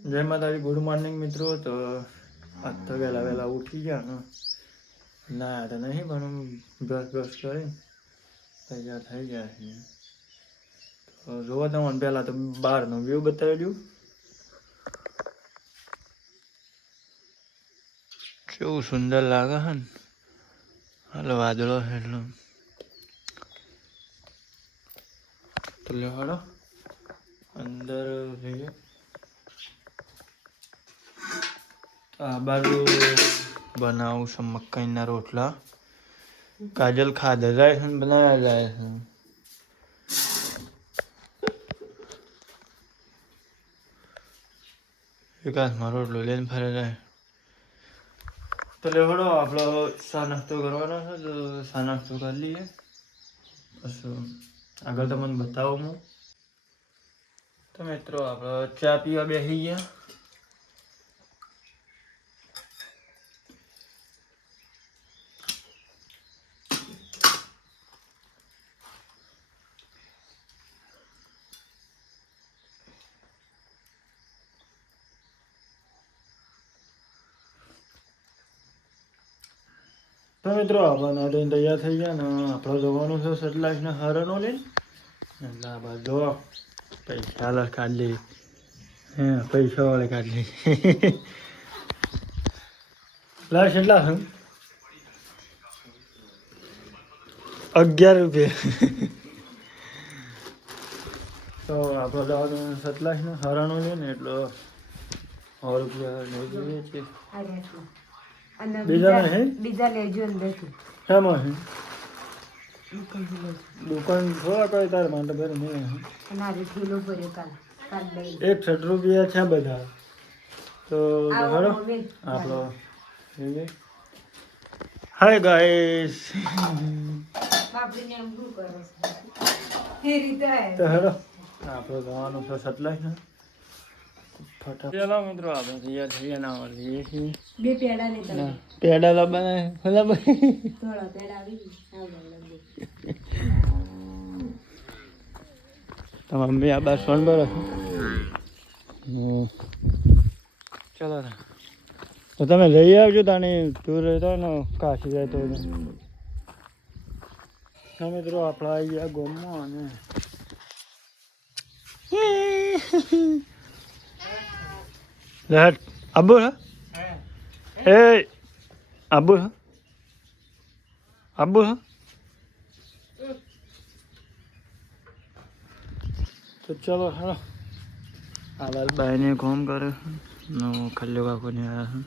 જય માતાજી, good morning મિત્રો. તો આજ તો વહેલા વહેલા ઉઠી ગયા ને ના તો નહીં પણ બ્રશ કરી તૈયાર થઈ ગયા છે. તો જોવો તમને પહેલાં તો બહારનો વ્યૂ બતાવી દઉં કેવું સુંદર લાગે છે ને. હાલો વાદળો છે એટલે તો લેવાડો અંદર જઈએ. આ બાજુ બનાવું છું મકાઈના રોટલા. કાજલ ખાધા જાય છે ને બનાવ્યા જાય છે. વિકાસમાં રોટલો લઈને ફરે જાય. તો લેવડો આપણો ચા નાસ્તો કરવાનો છે તો ચા નાસ્તો કરી લઈએ. બસ આગળ તમને બતાવું હું. તો મિત્રો આપણે ચા પીવા બેસી ગયા. તો મિત્રો આપણે લઈને તૈયાર થઈ ગયા ને આપણે જવાનું છે સતલાજના હરણો લઈને. એટલે આ બાજુ જો પૈસા કાઢ લે. પૈસા વાળે કાઢ લે. લાશ એટલા છે 11 રૂપિયા. તો આપણે જવાનું સતલાજના હરણો લઈને એટલે 100 રૂપિયા લઈ જઈએ છીએ. બીજા લેજો અંદરથી. શેમાં છે દુકાન થોડા કોઈ તાર માટે ભરે નહીં. 61 રૂપિયા છે બધા. તો હાલો આપણો હાય ગાઈસ. તો હાલો આપણે જવાનું છે સતલાજ ને ફટાફટ. ચાલો મિત્રો આપણે તૈયાર થઈ ગયા ના લઈએ છીએ. બે પેડા લેતા પેડા લાવવાના ખોલા ભાઈ થોડા પેડા આવી તમારા મમ્મી આ બાર સોન પર ચાલો તો તમે લઈ આવજો તાણી ટૂર રહેતો ને કાશી જાય તો મિત્રો આપણા આવી ગયા ગોમમાં અને લહેર આબુ હે એ આબુ હે આબુ હે. તો ચલો હાલો આ બાઈને કોમ કરે નો ખલ્યો કાકોને આવ્યા છે.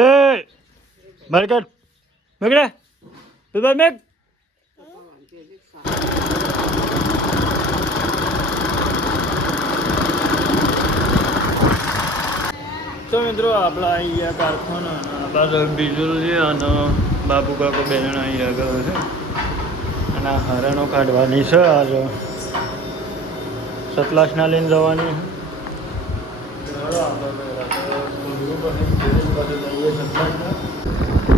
એ માર્કેટ મેગડે તું મેગ તો મિત્રો આપણા અહીંયા કારખાના બાજુ બીજું છે અને બાપુ કાકો બેન અહીંયા ગયો છે અને આ હરણો કાઢવાની છે. આજ સતલાસના લઈને જવાની છે.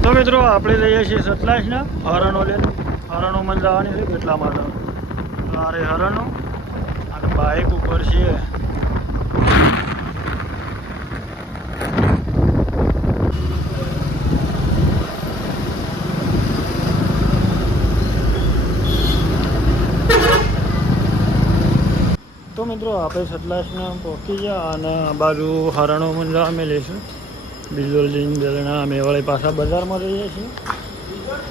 તો મિત્રો આપણે લઈએ છીએ સતલાસના હરણો લઈને. હરણો મને જવાની છે કેટલા માટે અરે હરણો અને બાઇક ઉપર છીએ. તો મિત્રો આપણે સતલાસના પહોંચી ગયા અને આ બાજુ હરણો મંજા અમે લઈશું. બિજોલજીન બેલણા અમે વળી પાછા બજારમાં જઈએ છીએ.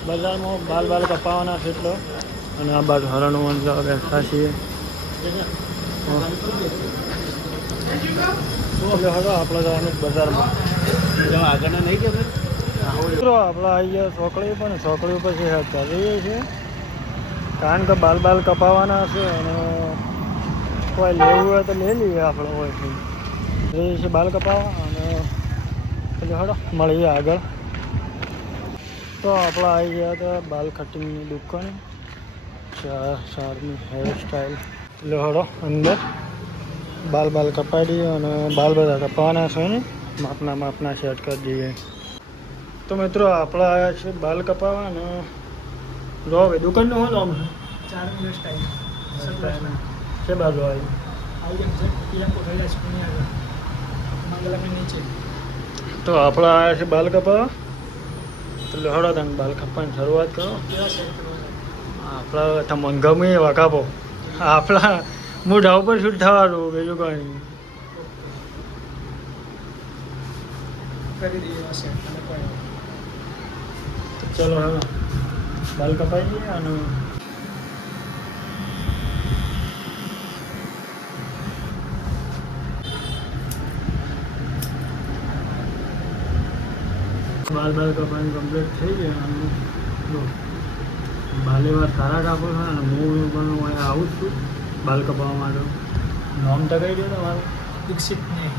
બજારમાં બાલ કપાવાના છે એટલે અને આ બાજુ હરણો મંજા બેઠા છીએ. હડો આપણે જવાનું બજારમાં આગળના નહીં કે મિત્રો આપણે આવી ગયા ચોકડી પણ ચોકડી ઉપર જઈએ છીએ કારણ કે બાલ કપાવાના છે અને કોઈ લેવું હોય તો લઈ લઈએ. આપણે હોય જઈએ છીએ બાલ કપાવવા અને એટલે હડો મળીએ આગળ. તો આપણે આવી ગયા હતા બાલ કટિંગની દુકાન સારની હેરસ્ટાઈલ. એટલે હડો અંદર બાલ કપાઈ દઈએ અને બાલ બધા કપાવાના છે ને માપના સેટ કરી દઈએ. તો મિત્રો આપણે આવ્યા છે બાલ કપાવવા અને જો હવે દુકાનનું શું નામ છે? ચારમી સ્ટાઈલ છે બાજુ આવી તો આપણા આવ્યા છે બાલ કપાવા, તો લહડો તમે બાલ કપાવાની શરૂઆત કરો. આપણા તમને ગમે એવા કાપો, આપણા મોઢા ઉપર શૂટ થવાનું, બીજું કંઈ નહીં. ચલો હવે બાલ કપાઈ ગયા અને બાલ કપાઈને કમ્પ્લીટ થઈ ગયા અને જો બાલ એવા સારા કાપો છો અને હું પણ આવું જ છું બાલ કપાવવા માટે. નામ તો કહી દો તમારું. દીક્ષિત નહીં,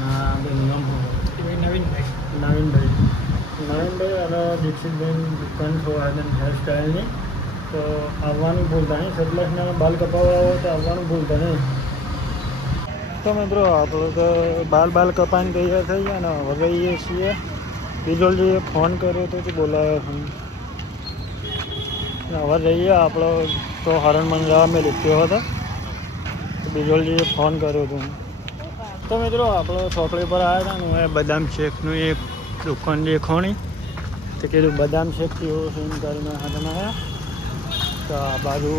ના નિયમ નવીનભાઈ અને દીક્ષિતભાઈ દુકાન છો આનંદ હેરસ્ટાઈલની. તો આવવાનું ભૂલતા નહીં, સતલાસના બાલ કપાવવા આવો તો આવવાનું ભૂલતા નહીં. તો મિત્રો આપણે તો બાલ કપાઈને તૈયાર થઈ ગયા ને હવે જઈએ છીએ. બિજોલજીએ ફોન કર્યો તો બોલાવ્યો છું. હવે જઈએ આપણો તો હરણ મંજરા મેં લીધો હતો, તો બિજોલજીએ ફોન કર્યો હતો. તો મિત્રો આપણો ચોકડી પર આવ્યા હતા ને બદામ શેકનું એક દુકાન દેખાણી, તો કીધું બદામ શેક પીવો છે એમ કરીને હાથમાં આવ્યા. તો આ બાજુ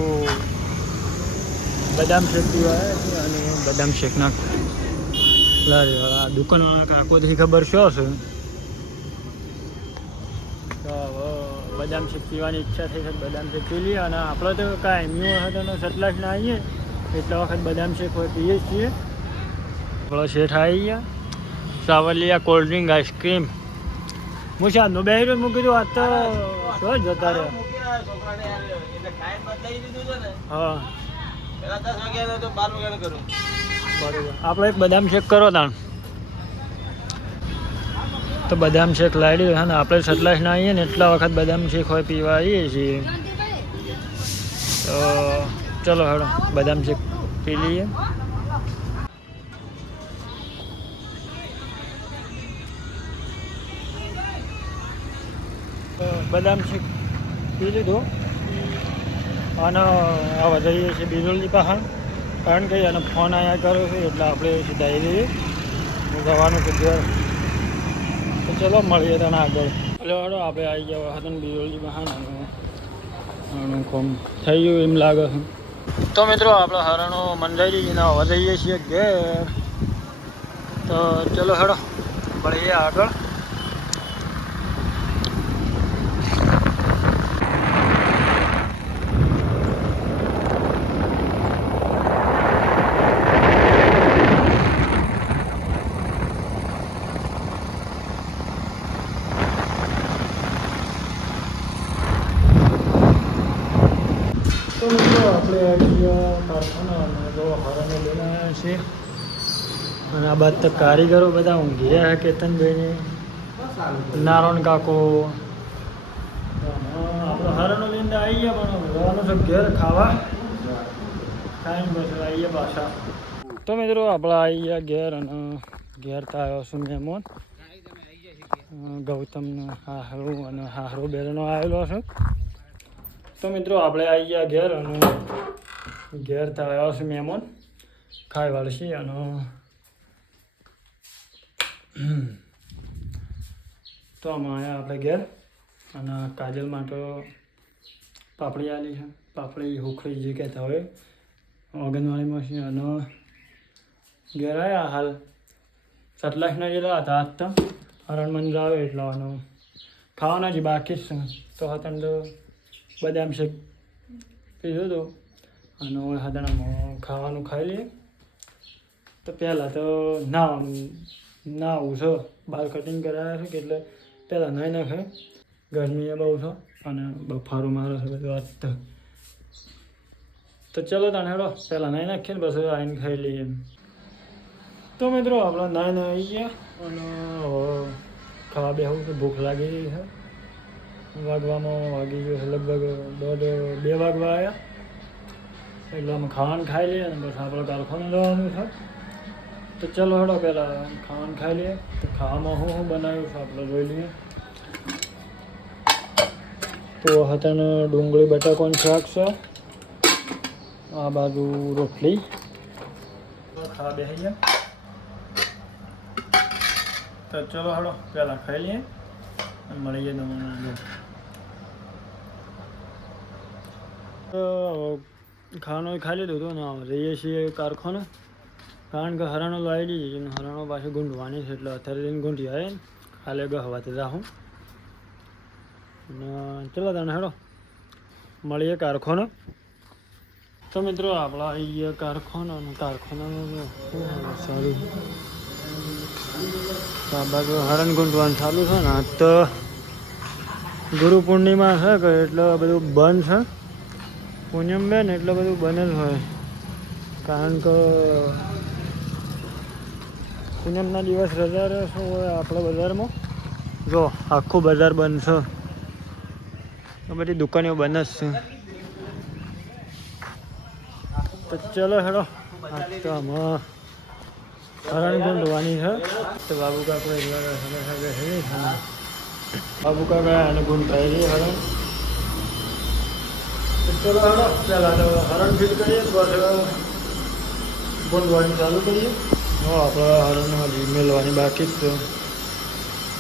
બદામ શેક પીવા આવ્યા છે અને બદામ શેકના લારીવાળા દુકાનવાળા કાકોથી ખબર શું છે. તો હવે બદામ શેક પીવાની ઈચ્છા થઈ છે, બદામ શેક પી લઈએ. અને આપણે તો કાંઈ એમની વખત સતલાસ ના આવીએ એટલા વખત બદામ શેક હોય પીએ છીએ. આપણો શેઠ આવી ગયા, સાવલિયા કોલ્ડ ડ્રિંક આઈસ્ક્રીમ. હું શાદનું બે રૂપિયા મૂકી દઉં, આજ તો શું જતા રહ્યા. હા બરાબર, આપણે એક બદામ શેક કરો તાણ. તો બદામ શેક લાવી હા ને, આપણે સતલાસ ના આવીએ ને એટલા વખત બદામ શેક હોય પીવા આવીએ છીએ. તો ચલો હેડો બદામ શેક પી લઈએ. બદામ શેક પી લીધો અને આવા જઈએ છીએ બિજોલજી પાસે, કારણ કે અને ફોન અહીંયા કર્યો છે એટલે આપણે સીધા આવી જઈએ. જવાનું છે ઘર. તો ચલો મળીએ તને આગળ. એટલે વાળો આપણે આવી ગયા હતા ને બિજોલજી પાસે હરણું ખોમ થઈ ગયું એમ લાગે છે. તો મિત્રો આપણે હરણો મંજાઈ જઈને હવે જઈએ છીએ ઘેર. તો ચલો હેડો મળીએ આગળ. તો મિત્રો આપણે આવી ગયા કારખાના અને જો હરણો લઈને આવ્યા છીએ. અને આ બાદ તો કારીગરો બધા ઊંઘ્યા, કેતનભાઈને નારાયણ કાકો. આપણે હરણો લઈને આવી ગયા પણ જવાનું છે ઘેર ખાવા. કાંઈ બસ આવીએ પાછા. તો મિત્રો આપણે આવી ગયા ઘેર અને ઘેર તો આવ્યો છું મહેમાન ગૌતમ હાહરો અને હાહરો બેરનો આવેલો છે. તો મિત્રો આપણે આવી ગયા ઘેર અને ઘેર તો આવ્યો છે મહેમાન ખાઈ વાળશી. અને તો આમાં આવ્યા આપણે ઘેર અને કાજલ માટે પાપડી આલી છે. પાપડી હુખડી જે કહેતા હોય આંગણવાડીમાં છે. અને ઘેર આવ્યા હાલ સતલાસના જેટલા હતા આજ તો હરણ મંદિર આવે એટલો. અને ખાવાના જ બાકી જ છે. તો હતા તો બદામ શેક પીધું હતું અને હતાણામાં ખાવાનું ખાઈ લઈએ. તો પહેલાં તો નાવું છે, બાલ કટિંગ કરાવ્યા છે કે એટલે પહેલાં નાહી નાખે. ગરમી બહુ છે અને બફારો મારે છે બધું આજ તો ચલો તાણે હેડો પહેલાં નાહી નાખીએ ને બસ આવીને ખાઈ લઈએ. તો મિત્રો આપણે નાહીને આવી ગયા અને ખાવા બેસવું તો ભૂખ લાગી ગઈ છે. વાગવામાં વાગી ગયો છે લગભગ 1:30-2 વાગવા આવ્યા. એટલે અમે ખાવાનું ખાઈ લઈએ ને બસ આપણે કારખાને જવાનું છે. તો ચલો હેડો પહેલાં ખાવાનું ખાઈ લઈએ. તો ખાવામાં શું બનાવ્યું છે આપણે જોઈ લઈએ. તો હતા ડુંગળી બટાકાનું શાક છે, આ બાજુ રોટલી ખાવા બેસી ગયા. તો ચલો હાલો પહેલાં ખાઈ લઈએ અને મળીએ તમને. તો ખાવાનું ખાઈ લીધું હતું ને જઈએ છીએ કારખાને, કારણ કે હરાણો લાવી દીધી અને હરાણો પાછી ગુંડવાની છે એટલે અત્યારે લઈને ગુંડી આવે ને કાલે ગહવાથી જાઉં. અને ચલો તને હેડો મળીએ કારખાને. તો મિત્રો આપણા આવી ગયા કારખાના અને કારખાનાનું સારું આ બાજુ હરણ ગુંડવાનું ચાલુ છે ને. તો ગુરુ પૂર્ણિમા છે કે એટલે બધું બંધ છે. પૂનમ બે ને એટલે બધું બંધ જ હોય, કારણ કે પૂનમના દિવસ રજા શું હોય આપણા બજારમાં. જો આખું બજાર બંધ છે, તો બધી દુકાનો બંધ જ છે. તો ચલો હેડો તો આમાં હરણ ગુંડવાની છે. તો બાબુ કાકા બાબુ કાકા એને ગુંડ કરી હરણ. તો ચલો હેડો પહેલાં તો હરણ ફીટ કરીએ પછી ગુંડવાની ચાલુ કરીએ. આપણે હરણ હજી મેળવાની બાકી જ છે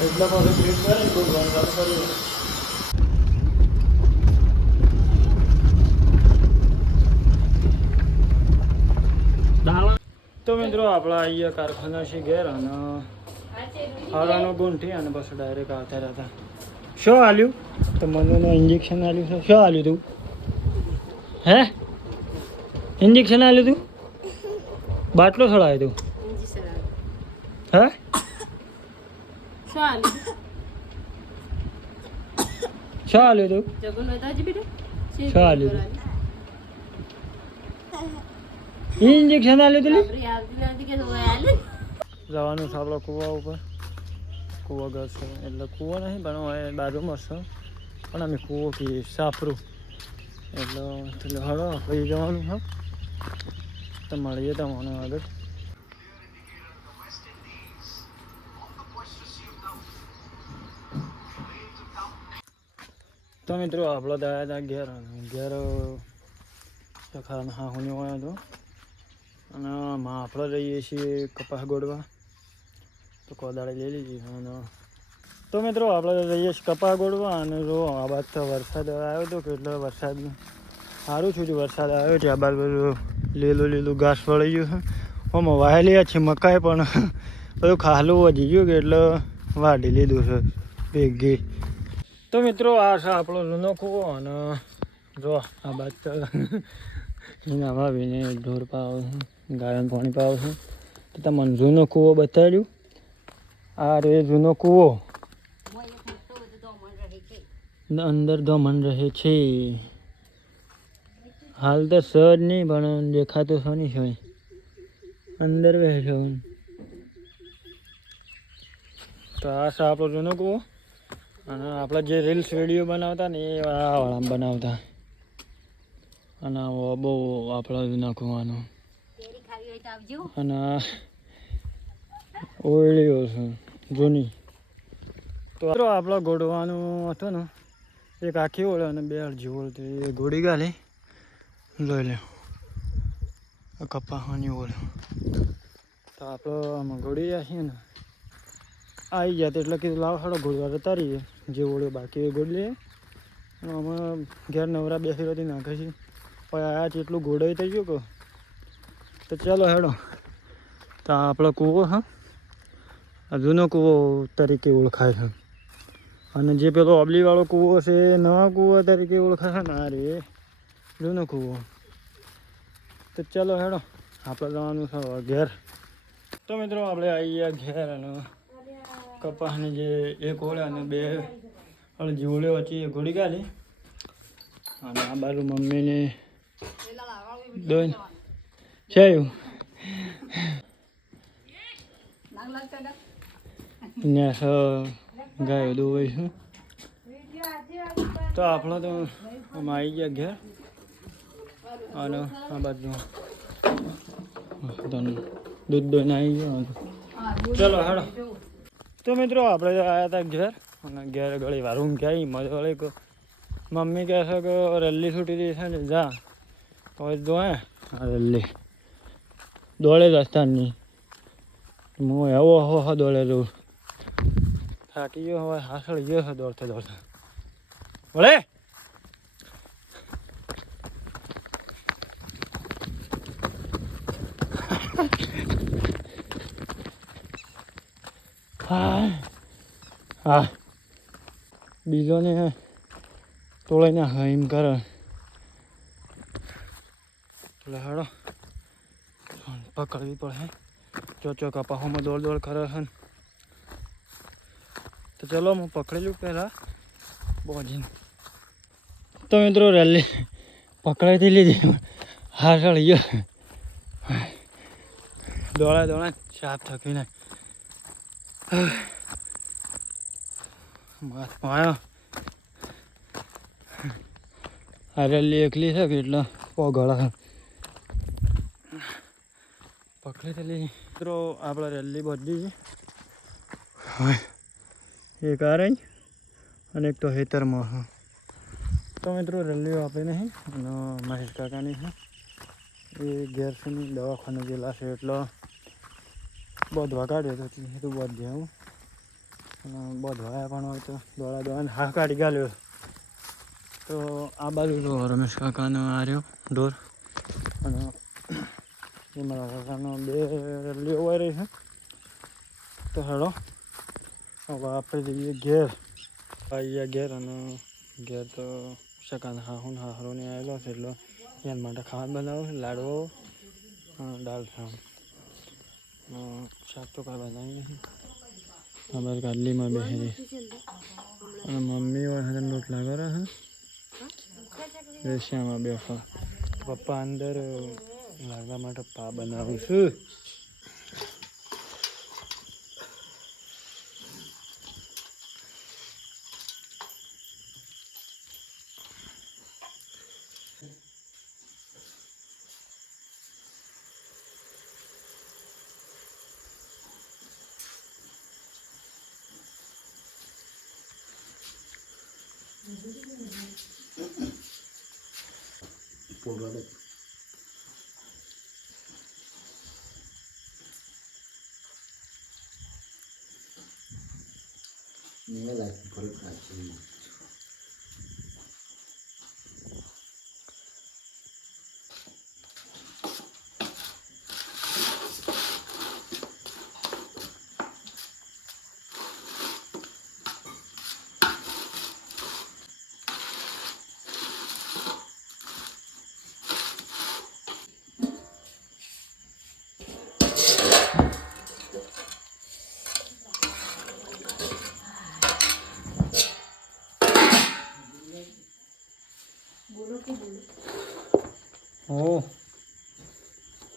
એટલે પછી ફીટ કરીને ગુંડવાની ચાલુ કરીએ. તો મિત્રો આપણા અહીંયા કારખાના છે ઘેર અને હરાનો ગુંઠી અને પછી ડાયરેક્ટ આવતા રહેતા. શું આલ્યું તો મનુનું ઇન્જેક્શન આલ્યું છે. શું આલ્યું તું? હે ઇન્જેક્શન આલ્યું તું? બાટલો છોડાવ્યો તું? હે શું આલ્યું તું? શું આલ્યું તું? ઇન્જેક્શન આલ્યું તું? જવાનું છે આપણા કૂવા ઉપર. કૂવો ઘર છે એટલે કૂવો નહીં પણ બાજુમાં છે, પણ અમે કૂવો કહીએ સાફરું. એટલે હળો પછી જવાનું હા. તો મળીએ તમને આગળ. તો મિત્રો આપણો દાદા ઘેર ઘેર હા હું આવ્યો હતો અને આપણે જઈએ છીએ કપાસ ગોળવા. તો કોદાળી લઈ લીધી અને તો મિત્રો આપણે જઈએ છીએ કપાસ ગોળવા. અને જો આ બાદ તો વરસાદ આવ્યો હતો કે એટલે વરસાદ સારું છું. વરસાદ આવ્યો છે આ બાદ બધું લીલું ઘાસ વળી ગયું છે. આમાં વાયેલી છે મકાઈ પણ બધું ખાલું વધી ગયું કે એટલે વાઢી લીધું છે ભેગી. તો મિત્રો આ છે આપણો જૂનો કૂવો. અને જો આ બાદ તો એના ભાવીને ઢોર પાવ ગાયન પાણી પાવ છું. તો તમને જૂનો કૂવો બતાવ્યું. આ રે જૂનો કૂવો, અંદર ધમણ રહે છે. હાલ તો સર નહીં પણ દેખાતો શની છે અંદર રહે છે. તો આ છે આપણો જૂનો કૂવો. અને આપણે જે રીલ્સ વિડીયો બનાવતા ને એ વાળા બનાવતા. અને બહુ આપણે નાખવાનો અને ઓળીઓ છે જૂની. તો આપણે ગોળવાનું હતું ને એક આખી ઓળે અને બે અડજી ઓળતી એ ગોળી ગાલી લઈ લે કપાસની ઓળે. તો આપણે આમાં ગોળી છીએ ને આવી ગયા એટલે કીધું લાવ હાડો ગોળવા જતા રહીએ. જે ઓળ્યો બાકી એ ગોળી લઈએ. અમે ઘેર નવરા બેસી રહેતી નાખે છે પણ આ જેટલું ગોળાઈ થઈ ગયું કહો. તો ચાલો હેડો. તો આપણો કૂવો હા જૂનો કૂવો તરીકે ઓળખાય છે. અને જે પેલો ઓબલીવાળો કૂવો છે એ નવા કૂવા તરીકે ઓળખાય છે ને. આ રે જૂનો કૂવો. તો ચાલો હેડો આપણે જવાનું છે ઘેર. તો મિત્રો આપણે આવી ગયા ઘેર અને કપાસની જે એક ઓળે અને બે અડજી ઓળે વચ્ચે એ ઘોડી ગાલી. અને આ બાજુ મમ્મીને દોન છે એવું ગાયો દોવાય છે. તો આપણે તો અમે આવી ગયા ઘેર અને આ બાજુ દૂધ દોઈને આવી ગયો. ચલો હેડો. તો મિત્રો આપણે આવ્યા હતા ઘેર અને ઘેર ગળી વાર ઊંઘ આવી મજા વળી. મમ્મી કહે છે કે રલ્લી છૂટી રહી છે ને જા તો જો હે રલ્લી દોડે રસ્તાની હું એવો હો દોડે જઉં થાકી ગયો હવે હાસળ ગયો છે દોડતા દોડતા વળે હા બીજોને તોડાઈને એમ કરે એટલે હાડો પકડવી પડે ચોચો કપાસોમાં દોડ દોડ કરે છે તો ચલો હું પકડેલું પહેલાં પહોંચીને તો મિત્રો રેલી પકડાઈથી લીધી હાસળ ગયો દોડા સાફ થકીને માથમાં આવ્યો આ રેલી એકલી છે કે એટલે પગળા પકડી થયેલી મિત્રો આપણે રેલી બધી છે એક આ રહી અને એક તો હેતરમાં તો મિત્રો રેલીઓ આપે નહીં અને મહેશ કાકાની છે એ ગેરસની દવાખાને ગયેલા છે એટલે બોધવા કાઢ્યો તો તું બોધ ગયા અને બોધવાયા પણ હોય તો દોડાને હા કાઢી ગાલ્યો તો આ બાજુ તો રમેશ કાકાનો આ રહ્યો ઢોર અને એ મારા કાકાનો 2 રેલીઓ હોય રહી છે તો હેડો હવે આપણે જઈએ ઘેર અહીંયા ઘેર અને ઘેર તો સકાન હાહુન હાહરોને આવેલો છે એટલે એના માટે ખાવાનું બનાવું છે લાડવો દાળ ફ્રાય શાક તો કાંઈ બનાવી નહીં અમારે ગાડલીમાં બેસી અને મમ્મી હોય રોટલા કરે છે શ્યામાં બેસવા પપ્પા અંદર લાડવા માટે પા બનાવું છું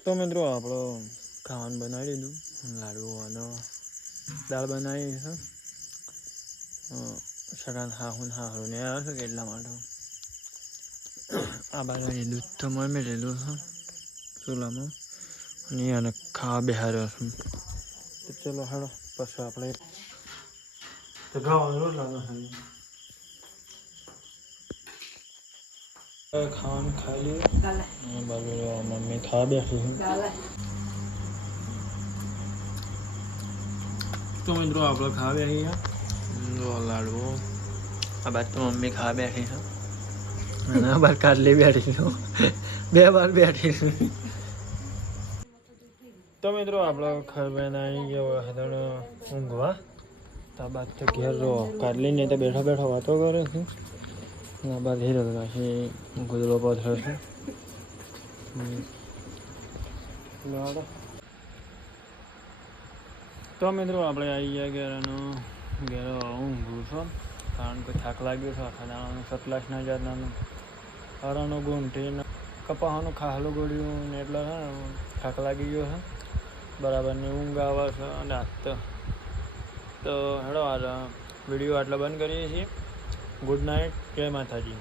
તો મિત્રો આપણો ખાવાનું બનાવી દીધું લાડુ અને દાળ બનાવી છે સગાન હાહુન હાહરુને આવે છે કે એટલા માટે આ બાજુ દૂધ તો મળી લીધું છે ચૂલામાં અને એને ખાવા બેહાર્યો છે તો ચલો હેડો પછી આપણે તો ખાવાનું રોટલા ખાવાનું ખાઈ લઈએ બાજુ મમ્મી ખાવા બેઠી તો મિત્રો આપણે ખાવા બેસી લાડવો આ બાદ તો મમ્મી ખાવા બેઠી છે અને આ બાદ કાઢલી બેઠી છું 2 વાર બેઠી છું તો મિત્રો આપણે ખરબાઈને આવી ગયો હદણ ઊંઘવા તો બાદ તો ઘેર રહો કાઢલીને તો બેઠો બેઠો વાતો કરે છે આ બાદ હીરો પાછી ગુદડો પથરો છે તો મિત્રો આપણે આવી ગયા ઘેર ઊંઘું છો કારણ કે થાક લાગ્યો છે આખા દાણાનું સતલાસના જાતનાનું હરાનો ગુંઠીને કપાસનું ખાહલું ગોળ્યું ને એટલે થાક લાગી ગયો છે બરાબરની ઊંઘ આવે છે અને તો હેડો આ વિડીયો આટલા બંધ કરીએ છીએ ગુડ નાઇટ જય માતાજી